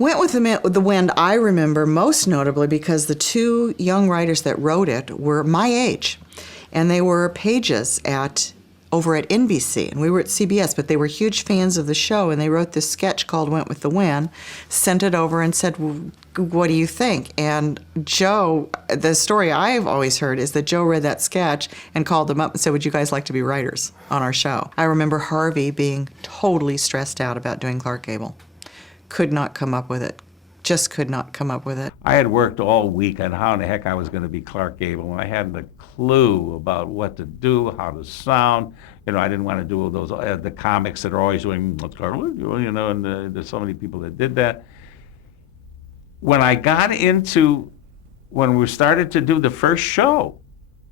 Went with the Wind, I remember most notably because the two young writers that wrote it were my age, and they were pages over at NBC, and we were at CBS, but they were huge fans of the show, and they wrote this sketch called Went with the Wind, sent it over and said, well, what do you think? And Joe, the story I've always heard is that Joe read that sketch and called them up and said, would you guys like to be writers on our show? I remember Harvey being totally stressed out about doing Clark Gable. Could not come up with it. Just could not come up with it. I had worked all week on how in the heck I was going to be Clark Gable, and I hadn't a clue about what to do, how to sound. You know, I didn't want to do those the comics that are always doing, what's Clark, you know, and there's so many people that did that. When we started to do the first show,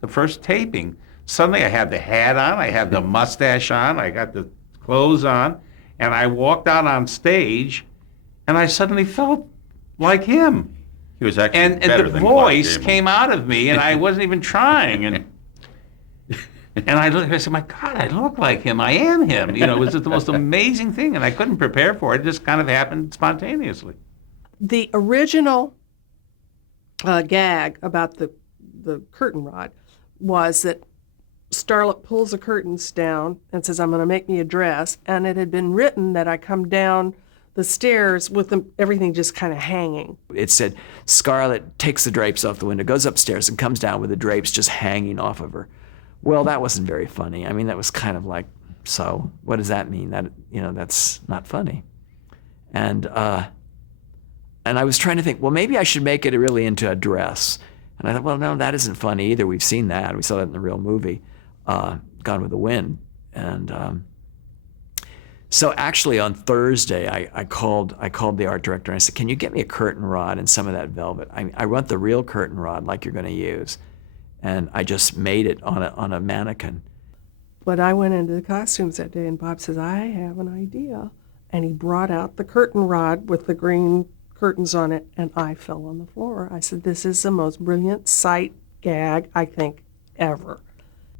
the first taping, suddenly I had the hat on, I had the mustache on, I got the clothes on, and I walked out on stage, and I suddenly felt like him. He was actually and better the than voice Clark Gable. came out of me, and I wasn't even trying. And I said, my God, I look like him. I am him. You know, it was just the most amazing thing, and I couldn't prepare for it. It just kind of happened spontaneously. The original gag about the curtain rod was that Starlet pulls the curtains down and says, I'm going to make me a dress. And it had been written that I come down the stairs with everything just kind of hanging. It said, Scarlett takes the drapes off the window, goes upstairs, and comes down with the drapes just hanging off of her. Well, that wasn't very funny. I mean, that was kind of like, so what does that mean? That, you know, that's not funny. And I was trying to think, well, maybe I should make it really into a dress. And I thought, well, no, that isn't funny either. We've seen that. We saw that in the real movie, Gone with the Wind. And so actually on Thursday, I called the art director and I said, can you get me a curtain rod and some of that velvet? I want the real curtain rod like you're going to use. And I just made it on a mannequin. But I went into the costumes that day, and Bob says, I have an idea. And he brought out the curtain rod with the green curtains on it, and I fell on the floor. I said, this is the most brilliant sight gag, I think, ever.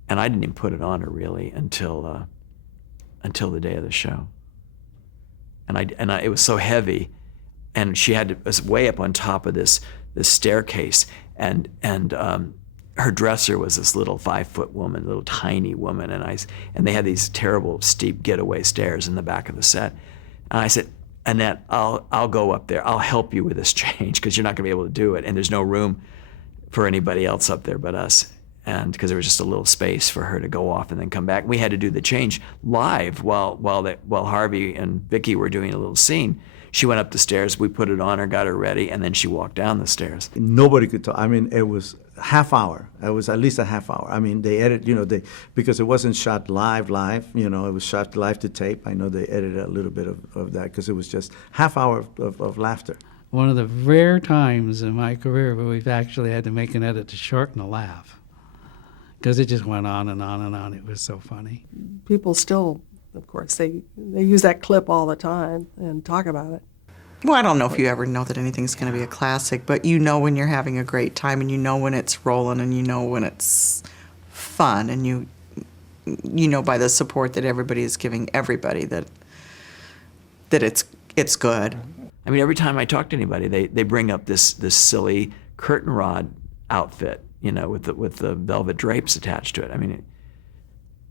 And I didn't even put it on her, really, until the day of the show. And it was so heavy, and she was way up on top of this staircase, and her dresser was this little 5-foot woman, little tiny woman, and they had these terrible steep getaway stairs in the back of the set. And I said, Annette, I'll go up there. I'll help you with this change because you're not going to be able to do it, and there's no room for anybody else up there but us. And because there was just a little space for her to go off and then come back. We had to do the change live while Harvey and Vicky were doing a little scene. She went up the stairs, we put it on her, got her ready, and then she walked down the stairs. Nobody could talk. I mean, it was half hour. It was at least a half hour. I mean, they edited, because it wasn't shot live, it was shot live to tape. I know they edited a little bit of that because it was just half hour of laughter. One of the rare times in my career where we've actually had to make an edit to shorten a laugh because it just went on and on and on. It was so funny. People still, of course, they use that clip all the time and talk about it. Well, I don't know if you ever know that anything's going to be a classic, but you know when you're having a great time, and you know when it's rolling, and you know when it's fun, and you know by the support that everybody is giving everybody that it's good. I mean, every time I talk to anybody, they bring up this silly curtain rod outfit, with the velvet drapes attached to it. I mean,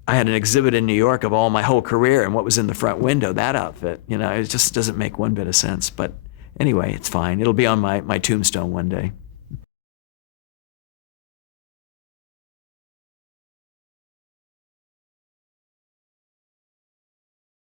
I had an exhibit in New York of all my whole career and what was in the front window, that outfit. It just doesn't make one bit of sense. But anyway, it's fine. It'll be on my tombstone one day.